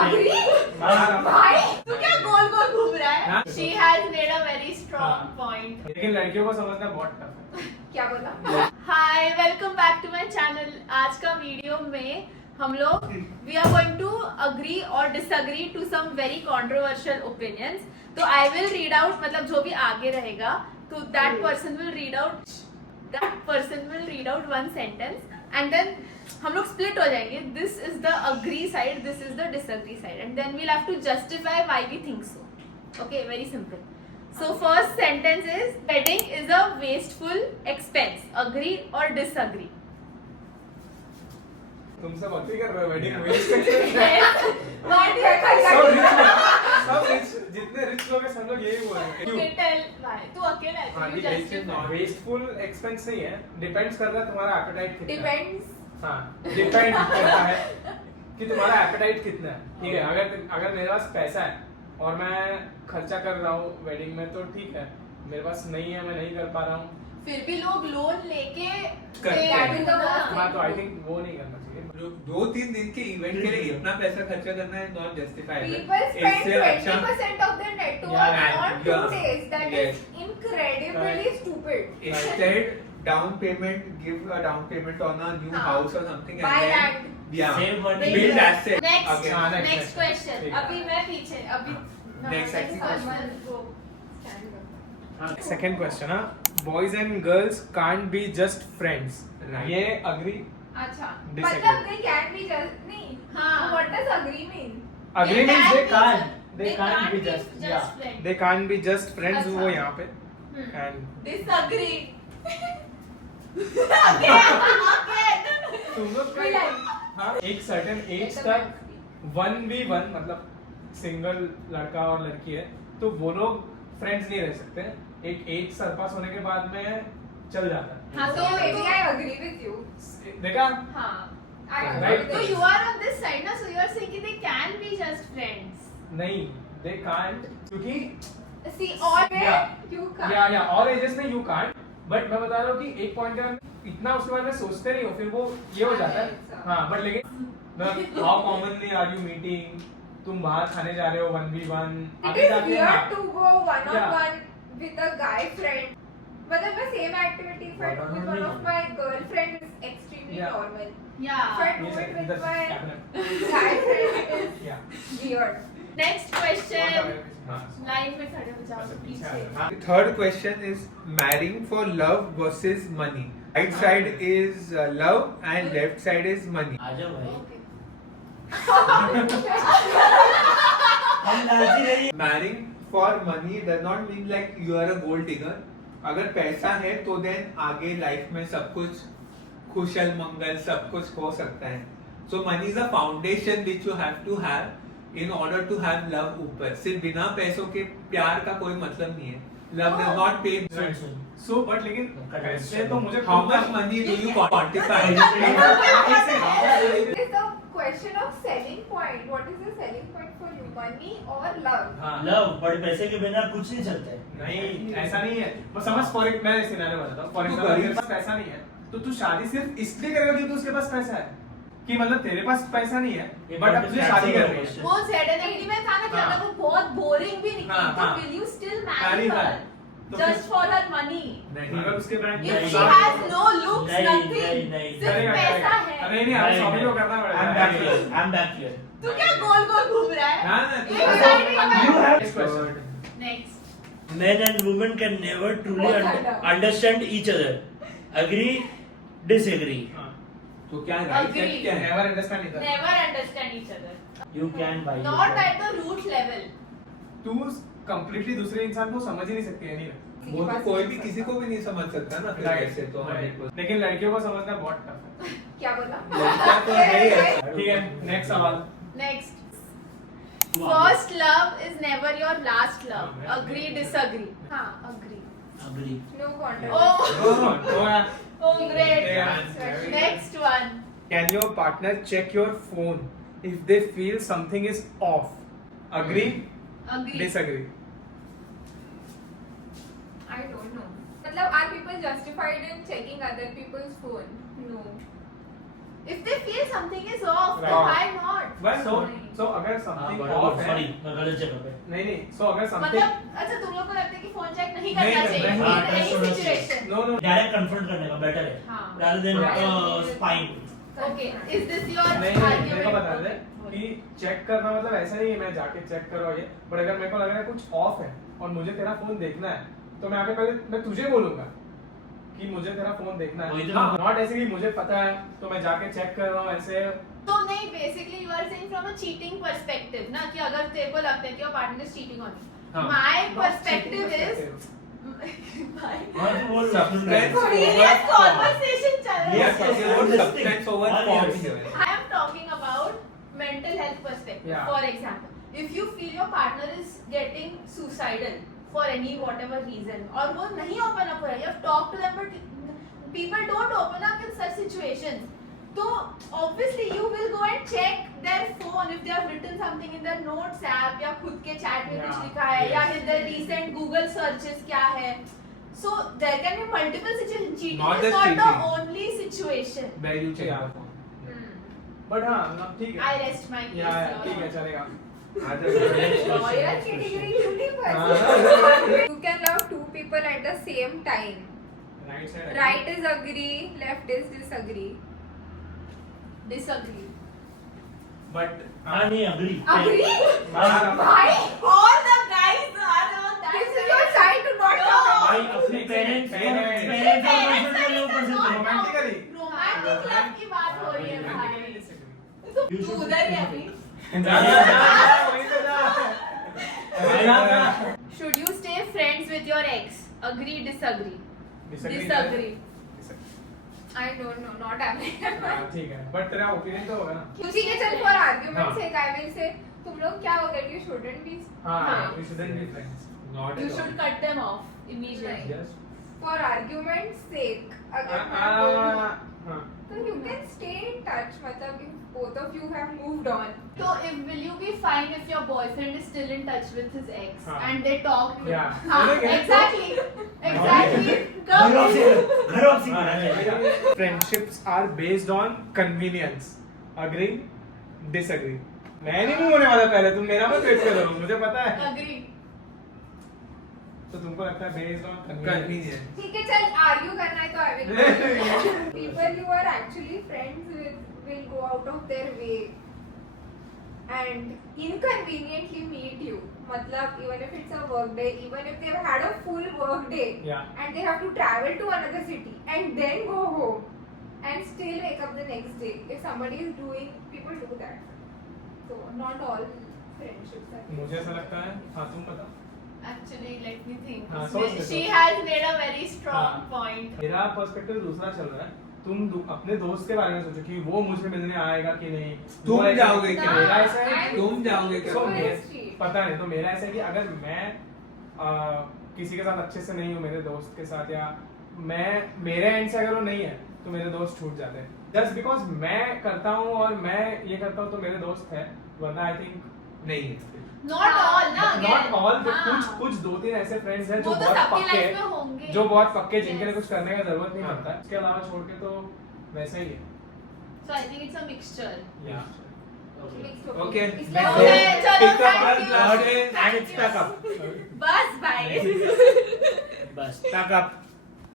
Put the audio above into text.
agree? भाई तू क्या गोल गोल घूम रहा है? She has made a very strong point. लेकिन लड़कियों को समझना बहुत टफ है। क्या बोला? Hi, welcome back to my channel. आज का वीडियो में हम लोग we are going to agree or disagree to some very controversial opinions. तो I will read out मतलब जो भी आगे रहेगा तो that person will read out one sentence and then हम लोग split हो जाएंगे. This is the agree side, this is the disagree side, and then we'll have to justify why we think so. Okay, very simple. So first sentence is wedding is a wasteful expense. Agree or disagree? तुम सब agree कर रहे हो wedding waste Why do you think? सब rich जितने rich लोग हैं सब लोग यही बोल रहे हैं Okay, tell why. तू अकेला है. हाँ You justify. वेस्टफुल एक्सपेंस नहीं है डिपेंड्स करता है तुम्हारा एपेटाइट कितना है Depends. हाँ डिपेंड करता है कि तुम्हारा एपेटाइट कितना है ठीक है अगर मेरे पास पैसा है और मैं खर्चा कर रहा हूँ वेडिंग में तो ठीक है मेरे पास नहीं है मैं नहीं कर पा रहा हूँ फिर भी लोग लोन लेके करते हैं। हाँ हाँ तो आई थिंक वो नहीं करना चाहिए दो तीन दिन के इवेंट के लिए इतना पैसा खर्चा करना है not justifiable People spend 20% of their net worth on 2 days. That is incredibly stupid. instead down payment give a down payment on a new हाँ. house or something Buy and land. then yeah Save money. build asset Next, again. हाँ, next next question. ठीक है। अभी मैं पीछे अभी Next question. Second question हाँ boys and girls can't be just friends Right. ये अग्री अच्छा Disagree. मतलब they can be just नहीं हाँ what does agree mean agree means they can't they can't be just friends. They can't be just friends अच्छा. वो यहाँ पे Hmm. And disagree again तुम लोग We like. हाँ एक सर्टेन एज तक 1v1 मतलब सिंगल लड़का और लड़की है तो वो लोग फ्रेंड्स नहीं रह सकते एक एज सरपास होने के बाद में चल जाता है हाँ तो maybe I agree with you देखा हाँ I Right. agree. So you are on this side ना so you are saying कि they can be just friends नहीं दे कांट क्योंकि see all where Yeah. you can't या all ages में you can't but मैं बता रहा हूँ कि एक पॉइंट का इतना उसके बारे में सोचते नहीं हो फिर वो ये हो जाता है हाँ बट लेकिन how commonly are you meeting तुम बाहर खाने जा रहे हो 1v1 It is weird to go one on one with a guy friend. मतलब मैं same activity if I do with one of my girlfriend is extremely Yeah. normal. Yeah. If I do it with my guy friend is weird. Next question. Line में खड़े हो जाओ पीछे. The third question is marrying for love versus money. Right side is love and left side is money. आ जाओ भाई Okay. हम राजी नहीं Marrying for money does not mean like you are a gold digger. अगर पैसा है तो then आगे लाइफ में सब कुछ खुशल मंगल सब कुछ हो सकता है. So money is a foundation which you have to have in order to have love ऊपर. सिर्फ बिना पैसों के प्यार का कोई मतलब नहीं है. Love does not pay. Soon soon so but लेकिन पैसे तो मुझे How much money do you quantify? It is the question of selling point. What is the selling point for you? Money or love? हाँ love बड़े पैसे के बिना कुछ नहीं चलता है नहीं ऐसा नहीं है बस समझ फॉर मैं सिनेरियो बताता हूँ फॉर एग्जांपल तेरे पास पैसा नहीं है तो तू शादी सिर्फ इसलिए करेगा क्योंकि उसके पास पैसा है कि मतलब तेरे पास पैसा नहीं है बट अब तुझे शादी कर रही है वो ZNAD में था ना कि हाँ. अगर वो बहुत बोरिंग भी निकली हाँ, तो हाँ. will you still Marry marry her. her तो just for her money? नहीं. अगर उसके बैंक If नहीं, she has no looks, नहीं, nothing, नहीं, सिर्फ करेगा पैसा करेगा है. अरे नहीं हमें शॉपिंग को करना I'm back पड़ेगा here I'm back here तू क्या गोल गोल घूम रहा है? ना ना एक लाइन में You मैं- have next question Next. men and women can never truly बहुत ज्यादा. understand each other agree disagree तो क्या राइट Agree. साइड क्या है? नेवर अंडरस्टैंड इधर Never understand each other. you can buy Not at the root level. तू completely दूसरे इंसान को समझ ही नहीं सकती है नहीं वो तो कोई भी किसी को भी नहीं समझ सकता ना फिर ऐसे तो 100%. लेकिन लड़कियों को समझना बहुत टफ है क्या बोला? लड़का तो है ही ठीक है नेक्स्ट सवाल Next. First love is never your last love. Agree, disagree. हाँ, agree. agree No controversy. Oh, Oh, great. Yeah. Next one. can your partner check your phone if they feel something is off? Agree? Agree. Disagree? I don't know. मतलब are people justified in checking other people's phone? No. If they feel something is off, then Right. why not? बस so अगर something off है sorry मैं गलत जगह पे नहीं so अगर something मतलब अच्छा तुम लोग को लगता है कि फोन चेक नहीं नहीं करना करना चाहिए है। हाँ, in any trust होना situation. no डायरेक्ट कन्फ्रंट करने का बेटर है हाँ. rather than Right. spying. Okay, is this your नहीं मेरे argument? को बता दे कि चेक करना मतलब ऐसा नहीं है मैं जाके चेक करो ये पर अगर मेरे को लग रहा है कुछ ऑफ है और मुझे तेरा फोन देखना है तो मैं आके पहले मैं तुझे बोलूंगा कि मुझे तेरा फोन देखना वही है तो मैं- नॉट ऐसे कि मुझे पता है तो मैं जाके चेक कर रहा हूँ ऐसे तो नहीं basically you are saying from a cheating perspective ना कि अगर तेरे को लगता है कि your partner is cheating on हाँ, you my not perspective cheating is perspective. हाँ तो बोल Substance सीरियस कन्वर्सेशन चल रहा Yes, है talking about Holistic. substance over All form years. here. I am talking about mental health perspective. Yeah. For example, if you feel your partner is getting suicidal for any whatever reason, और वो नहीं open up हो रहा है, you have talked to them, but people don't open up in such situations. तो obviously you will go and check their phone if they have written something in their notes app या खुद के chat में कुछ Yeah, लिखा है या yes, in their recent Google searches क्या है. So there can be multiple situations. Cheating Not is just not the cheating. only situation. Where you check Yeah. the phone. But हाँ मतलब ठीक I है rest my case. या Your ठीक है Honor. चलेगा Lawyer category cutie person. हाँ You can love two people at the same time. Right side Right is agree, left is disagree. Disagree. But हाँ नहीं agree. Agree? हाँ Why? All the guys are on that This is side. your side to not No. talk भाई अपने parents Parents. Parents और Parents girlfriend are ऊपर से not- romantically Romantic love की बात हो रही है भाई. तो You तू should- उधर ही अभी. Should you stay friends with your ex? Agree, disagree. Disagree. I don't know, not applicable. हाँ, ठीक है बट तेरा ओपिनियन तो होगा ना ठीक है चल for argument's हाँ. sake I will say तुम लोग क्या हो गए you shouldn't be हाँ हाँ. we shouldn't be friends Not You at should all. cut them off immediately. yes for argument's sake अगर मैं हाँ बोलूं तो you can stay in touch मतलब if both of you have moved on. So if will you be fine if your boyfriend is still in touch with his ex हाँ. and they talk? Yeah. हाँ, बोलेंगे. exactly. Exactly. घर of Come. घर of सीखना friendships are based on convenience agree disagree मैं नहीं होने वाला पहले तुम मेरा मत वेट करो मुझे पता है Agree. तो तुमको लगता है based on Convenience. ठीक है चल argue करना है तो I will. People you are actually friends with will go out of their way and inconveniently meet you. मतलब even if it's a work day, even if they've had a full work day Yeah. and they have to travel to another city and then go home and still wake up the next day. If somebody is doing, people do that. So not all friendships are. मुझे ऐसा लगता है हाँ तुम बताओ Actually, let me think. हाँ, सोच ले, She सोच। has made a very strong हाँ. point. मेरा पर्सपेक्टिव दूसरा चल रहा है तुम अपने दोस्त के बारे में सोचो कि वो मुझे मिलने आएगा कि नहीं तुम वो ऐसा- जाओगे क्या? मेरा ऐसा है कि तुम जाओगे क्या? So, Super मेरे- street. पता नहीं तो मेरा ऐसा है कि अगर मैं किसी के साथ अच्छे से नहीं हूँ मेरे दोस्त के साथ या मैं मेरे एंड से अगर वो नहीं है तो मेरे दोस्त छूट जाते हैं जस्ट बिकॉज मैं करता हूँ और मैं ये करता हूँ तो मेरे दोस्त है वरना आई थिंक नहीं Not all, ना again. नॉट ऑल हाँ. कुछ कुछ दो तीन ऐसे फ्रेंड्स हैं जो वो तो बहुत सबकी पक्के लाइफ में होंगे. जो बहुत पक्के जिनके लिए Yes. कुछ करने का जरूरत नहीं हाँ. पड़ता इसके अलावा छोड़ के तो वैसा ही है So I think it's a mixture. या Mixed Okay. इसलिए Let's Okay, बोले- चलो, pick up our thank you. glasses. and it's stuck up. बस bye. बस Stuck up.